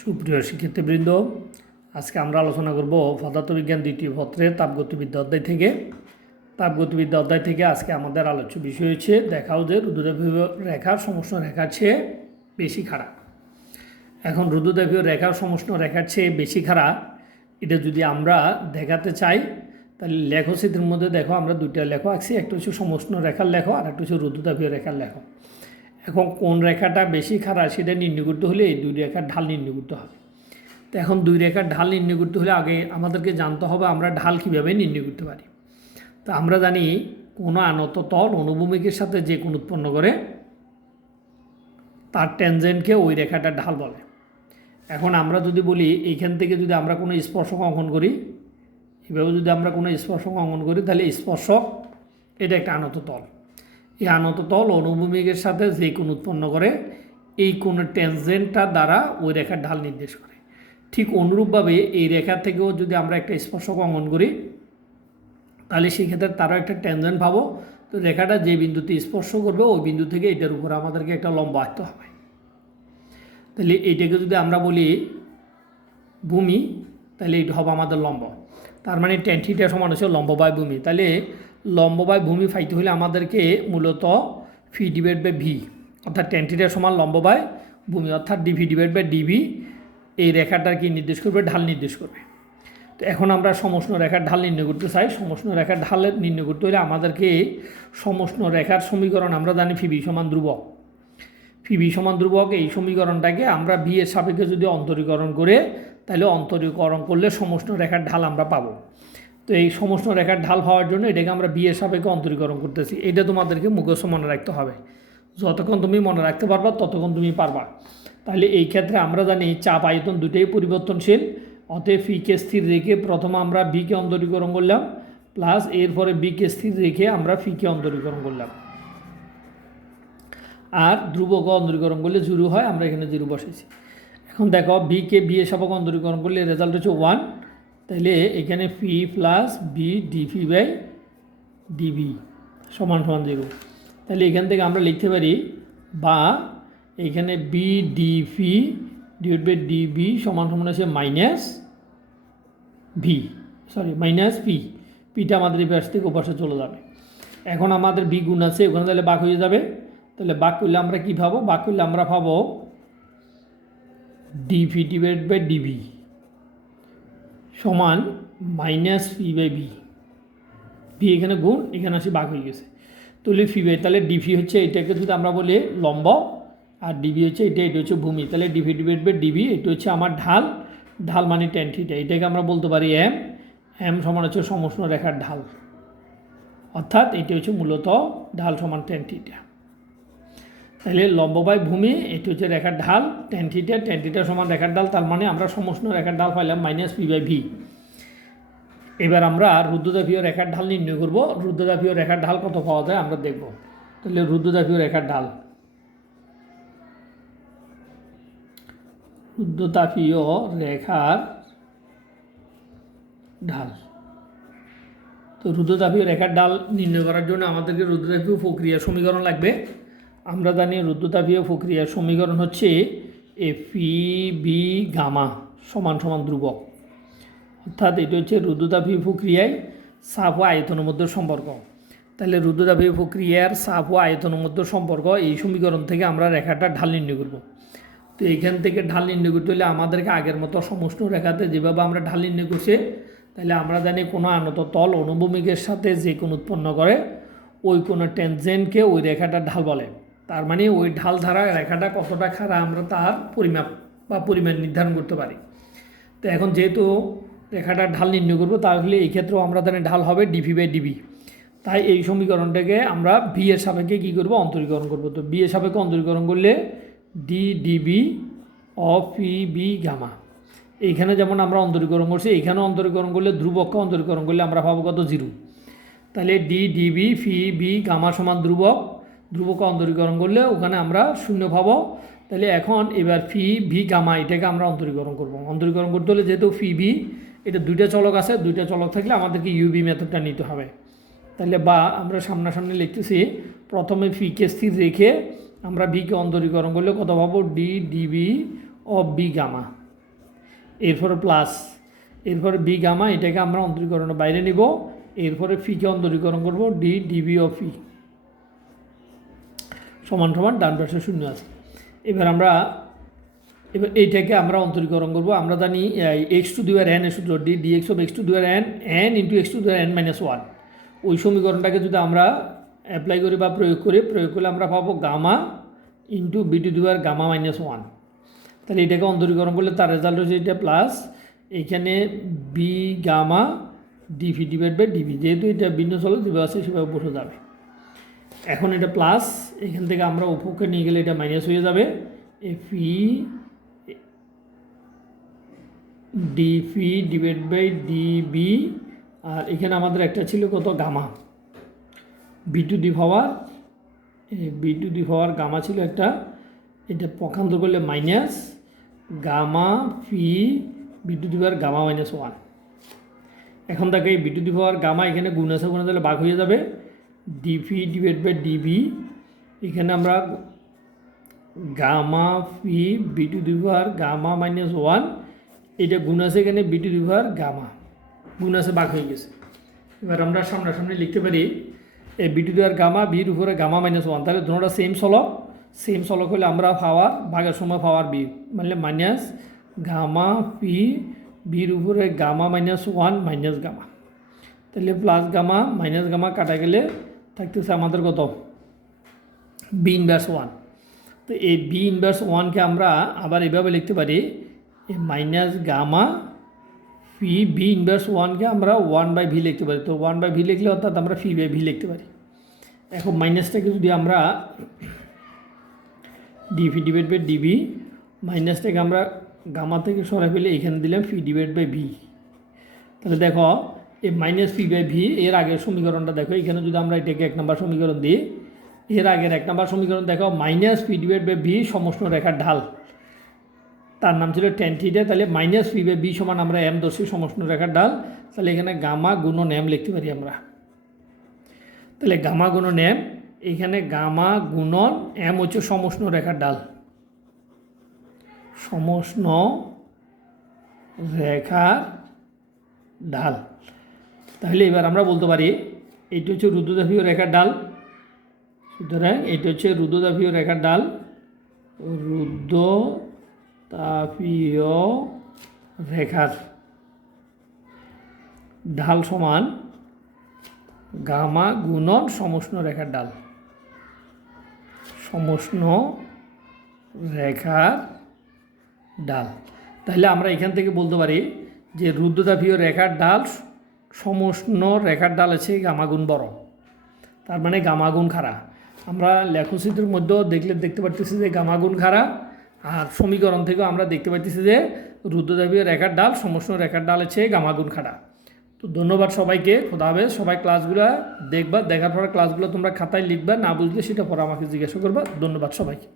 সুপ্রিয় শিক্ষার্থীবৃন্দ, আজকে আমরা আলোচনা করব পদার্থবিজ্ঞান দ্বিতীয় পত্রের তাপগতিবিদ্যা অধ্যায় থেকে। তাপগতিবিদ্যা অধ্যায় থেকে আজকে আমাদের আলোচ্য বিষয় হচ্ছে দেখাও যে রুদ্রদেবীয় রেখার সমষ্ণ রেখার চেয়ে বেশি খাড়া। এখন রুদ্রদেবীয় রেখার সমষ্ণ রেখার চেয়ে বেশি খাড়া এটা যদি আমরা দেখাতে চাই তাহলে লেখচিত্রের মধ্যে দেখো আমরা দুইটা লেখ আঁকছি, একটা হচ্ছে সমষ্ণ রেখার লেখ আর একটা হচ্ছে রুদ্রদেবীয় রেখার লেখ। এখন কোন রেখাটা বেশি খাড়া সেটা নির্ণয় করতে হলে এই দুই রেখার ঢাল নির্ণয় করতে হবে। তো এখন দুই রেখার ঢাল নির্ণয় করতে হলে আগে আমাদেরকে জানতে হবে আমরা ঢাল কীভাবে নির্ণয় করতে পারি। তো আমরা জানি কোনো আনত তল অনুভূমিকের সাথে যে কোণ উৎপন্ন করে তার ট্যানজেন্টকে ওই রেখাটার ঢাল বলে। এখন আমরা যদি বলি এইখান থেকে যদি আমরা কোনো স্পর্শক অঙ্কন করি, এভাবে যদি আমরা কোনো স্পর্শক অঙ্কন করি তাহলে স্পর্শক এটা একটা আনত তল। এই আনত তল অনুভূমিকের সাথে যে কোণ উৎপন্ন করে এই কোণের ট্যানজেন্টটা দ্বারা ওই রেখার ঢাল নির্দেশ করে। ঠিক অনুরূপভাবে এই রেখা থেকেও যদি আমরা একটা স্পর্শক অঙ্কন করি তাহলে সেই ক্ষেত্রে তারও একটা ট্যানজেন্ট পাবো। তো রেখাটা যে বিন্দুতে স্পর্শ করবে ওই বিন্দু থেকে এটার উপর আমাদেরকে একটা লম্ব আঁকতে হবে। তাহলে এইটাকে যদি আমরা বলি ভূমি তাহলে এটা হবে আমাদের লম্ব। তার মানে ট্যান থিটা সমান হচ্ছে লম্ব বাই ভূমি। তাহলে লম্ব বাই ভূমি পাইতে হলে আমাদেরকে মূলত ফি ডিভাইড বাই ভি অর্থাৎ ট্যান থিটা সমান লম্ব বাই ভূমি অর্থাৎ ডিভি ডিভাইড বাই ডিভি এই রেখাটার কি নির্দেশ করবে, ঢাল নির্দেশ করবে। তো এখন আমরা সমষ্ণ রেখার ঢাল নির্ণয় করতে চাই। সমষ্ণ রেখার ঢাল নির্ণয় করতে হলে আমাদেরকে সমষ্ণ রেখার সমীকরণ আমরা জানি ফিবি সমান ধ্রুবক। ফিবি সমান ধ্রুবক এই সমীকরণটাকে আমরা ভি এর সাপেক্ষে যদি অন্তরীকরণ করে তাহলে অন্তরীকরণ করলে সমষ্ণ রেখার ঢাল আমরা পাবো। তো এই সমষ্ণ রেখার ঢাল পাওয়ার জন্য এটাকে আমরা বি এর সাপেক্ষে অন্তরীকরণ করতেছি। এটা তোমাদেরকে মুখস্থ মনে রাখতে হবে। যতক্ষণ তুমি মনে রাখতে পারবা ততক্ষণ তুমি পারবা। তাহলে এই ক্ষেত্রে আমরা জানি চাপ আয়তন দুটোই পরিবর্তনশীল, অতএব ফিকে স্থির রেখে প্রথমে আমরা বিকে অন্তরীকরণ করলাম প্লাস এরপরে বিকে স্থির রেখে আমরা ফিকে অন্তরীকরণ করলাম। আর ধ্রুবক অন্তরীকরণ করলে জিরো হয়, আমরা এখানে জিরো বসেছি। এখন দেখো বিকে বি এর সাপেক্ষে অন্তরীকরণ করলে রেজাল্ট হচ্ছে 1। তাহলে এখানে phi plus B d v by d v সমান সমান 0। তাহলে এখান থেকে আমরা লিখতে পারি বা এখানে b dv divide by db সমান সমান আছে মাইনাস পি। পিটা আমাদের এই পাশ থেকে ওপাশে চলে যাবে। এখন আমাদের বি গুণ আছে ওখানে তাহলে বাক হয়ে যাবে। তাহলে বাক করলে আমরা কী পাবো, বাক করলে আমরা পাবো ডিভি ডিভাইড বাই ডিবি সমান minus p by b. B এখানে গুণ এখানে আসে বাক হয়ে গেছে। তাহলে ফি বাই তাহলে ডিভি হচ্ছে এটাকে যদি আমরা বলি লম্ব আর ডিবি হচ্ছে এটা হচ্ছে ভূমি। তাহলে ডিভি ডিভাইড বাই ডিবি এটা হচ্ছে আমার ঢাল মানে ট্যান থিটা। এটাকে আমরা বলতে পারি এম সমান হচ্ছে সমষ্ণ রেখার ঢাল, অর্থাৎ এটা হচ্ছে মূলত ঢাল সমান ট্যান থিটা। তাহলে লম্ব বাই ভূমি এটি হচ্ছে রেখার ঢাল ট্যান থিটা সমান রেখার ঢাল। তার মানে আমরা সমষ্ণ রেখার ঢাল পাইলাম মাইনাস পি বাই ভি। এবার আমরা রুদ্রদেবীয় রেখার ঢাল নির্ণয় করব। রুদ্রদেবীয় রেখার ঢাল কত পাওয়া যায় আমরা দেখব। তাহলে রুদ্রদেবীয় রেখার ঢাল তো রুদ্রতাপীয় রেখার ঢাল নির্ণয় করার জন্য আমাদেরকে রুদ্রতাপীয় প্রক্রিয়ার সমীকরণ লাগবে। আমরা জানি রুদ্রতাপীয় প্রক্রিয়ার সমীকরণ হচ্ছে এফি বি গামা সমান সমান ধ্রুবক, অর্থাৎ এটা হচ্ছে রুদ্রতাপীয় প্রক্রিয়ায় চাপ ও আয়তনের মধ্যে সম্পর্ক। তাহলে রুদ্রতাপীয় প্রক্রিয়ার চাপ ও আয়তনের মধ্যে সম্পর্ক এই সমীকরণ থেকে আমরা রেখাটার ঢাল নির্ণয় করব। তো এইখান থেকে ঢাল নির্ণয় করতে হলে আমাদেরকে আগের মতো সমষ্ণ রেখাতে যেভাবে আমরা ঢাল নির্ণয় করছি তাহলে আমরা জানি কোনো আনত তল অনুভূমিকের সাথে যে কোণ উৎপন্ন করে ওই কোনো ট্যানজেন্টকে ওই রেখাটার ঢাল বলে। তার মানে ওই ঢাল দ্বারা রেখাটা কতটা খাড়া আমরা তার পরিমাপ বা পরিমাণ নির্ধারণ করতে পারি। তো এখন যেহেতু রেখাটার ঢাল নির্ণয় করবো তাহলে এই ক্ষেত্রেও আমরা জানি ঢাল হবে ডিভি বাই ডিবি। তাই এই সমীকরণটাকে আমরা ভি এর সাপেক্ষে কী করবো, অন্তরীকরণ করবো। তো বি এর সাপেক্ষে অন্তরীকরণ করলে d db of p b gamma এইখানে যেমন আমরা অন্তরীকরণ করছি এইখানেও অন্তরীকরণ করলে ধ্রুবককে অন্তরীকরণ করলে আমরা পাবো কত 0। তাহলে ডি ডিবি ফি বি গামা সমান ধ্রুবককে অন্তরীকরণ করলে ওখানে আমরা 0 পাবো। তাহলে এখন এবার ফি ভি গামা এটাকে আমরা অন্তরীকরণ করব। অন্তরীকরণ করতে হলে যেহেতু ফি বি এটা দুইটা চলক আছে, দুইটা চলক থাকলে আমাদেরকে ইউবি মেথডটা নিতে হবে। তাহলে বা আমরা সামনাসামনি লিখতেছি প্রথমে ফিকে স্থির রেখে আমরা বিকে অন্তরীকরণ করলে কত পাবো d db of b gamma. এরপরে প্লাস, এরপরে বি গামা, এটাকে আমরা অন্তরীকরণের বাইরে নিব, এরপরে ফিকে অন্তরীকরণ করব ডি ডিবি অফ ফি সমান সমান ডান পাশে শূন্য আছে। এবার এইটাকে আমরা অন্তরীকরণ করব। আমরা জানি x to the power n এর সূত্র d dx of x to the power n n into x to the power n minus one. ওই সমীকরণটাকে যদি আমরা অ্যাপ্লাই করি বা প্রয়োগ করলে আমরা পাবো gamma into b to the power gamma minus one. তাহলে এটাকে অন্তরীকরণ করলে তার রেজাল্ট হচ্ছে এটা প্লাস এইখানে b gamma dv divide by dv, যেহেতু এটা ভিন্ন চলে যেভাবে আছে সেভাবে বসে যাবে। এখন এটা প্লাস, এখান থেকে আমরা উপকে নিয়ে গেলে এটা মাইনাস হয়ে যাবে, এফি ডিফি ডিভাইড বাই ডিবি। আর এখানে আমাদের একটা ছিল কত gamma, b to the power gamma ছিল একটা, এটা পক্ষান্তর করলে minus gamma phi b to the power gamma minus one. এখন দেখো এই b to the power gamma এখানে গুণ আছে, গুণে তাহলে ভাগ হয়ে যাবে ডিফি ডিভাইড বাই ডিবি। এখানে আমরা gamma phi b to the power gamma minus one, এটা গুণ আছে এখানে b to the power gamma, গুণ আছে ভাগ হয়ে গেছে। এবার আমরা সামনাসামনি লিখতে পারি এই b to the power gamma বির উপরে গামা মাইনাস ওয়ান, তাহলে দুটোটা সেম চলক হলে আমরা পাওয়ার ভাগের সময় পাওয়ার বি মানে মাইনাস গামা ফি বির উপরে gamma minus one minus gamma, তাহলে প্লাস গামা মাইনাস গামা কাটা গেলে থাকতেছে আমাদের কত বি ইনভার্স ওয়ান। তো এই বি ইনভার্স ওয়ানকে আমরা আবার এভাবে লিখতে পারি এই minus gamma phi B inverse ওয়ানকে আমরা ওয়ান বাই ভি লিখতে পারি। তো ওয়ান বাই ভি লিখলে অর্থাৎ আমরা ফি বাই ভি লিখতে পারি। এখন মাইনাসটাকে যদি আমরা ডিভি ডিভাইড বাই ডিবি, মাইনাসটাকে আমরা গামা থেকে সরাই ফেলে এখানে দিলাম ফি ডিভাইড বাই ভি। তাহলে দেখো এই মাইনাস ফি বাই ভি এর আগের সমীকরণটা দেখো, এখানে যদি আমরা এটাকে 1 নম্বর সমীকরণ দিই, এর আগের 1 নম্বর সমীকরণ দেখো minus phi divide by V সমষ্ণ রেখার ঢাল, তার নাম ছিল ট্যান থিটা। তাহলে মাইনাস ফি বাই ভি সমান আমরা এম ধরছি সমষ্ণ রেখার ঢাল, তাহলে এখানে গামা গুণন এম লিখতে পারি আমরা। তাহলে গামা গুণন এম, এখানে গামা গুণন এম হচ্ছে সমষ্ণ রেখার ঢাল, সমষ্ণ রেখার ঢাল। তাহলে এবার আমরা বলতে পারি এইটা হচ্ছে রুদ্ধতাপীয় রেখার ঢাল, সুতরাং এটা হচ্ছে রুদ্ধতাপীয় রেখার ঢাল, রুদ্ধতাপীয় রেখার ঢাল সমান গামা গুণন সমষ্ণ রেখার ঢাল, সমষ্ণ রেখার ঢাল। তাহলে আমরা এখান থেকে বলতে পারি যে রুদ্ধতাপীয় রেখার ঢাল সমষ্ণ রেখার ঢাল আছে গামা গুণ বড়, তার মানে গামা গুণ খাড়া। আমরা লেখচিত্রের মধ্যেও দেখতে পারতেছি যে গামা গুণ খাড়া, আর সমীকরণ থেকেও আমরা দেখতে পাচ্ছি যে রুদ্ধতাপীয় রেখার ঢাল সমষ্ণ রেখার ঢাল আছে গামা গুণ খাড়া। তো ধন্যবাদ সবাইকে, খোদা হাফেজ। সবাই ক্লাসগুলো দেখবা, দেখার পরে ক্লাসগুলো তোমরা খাতায় লিখবা, না বুঝলে সেটা পরে আমাকে জিজ্ঞাসা করবা। ধন্যবাদ সবাইকে।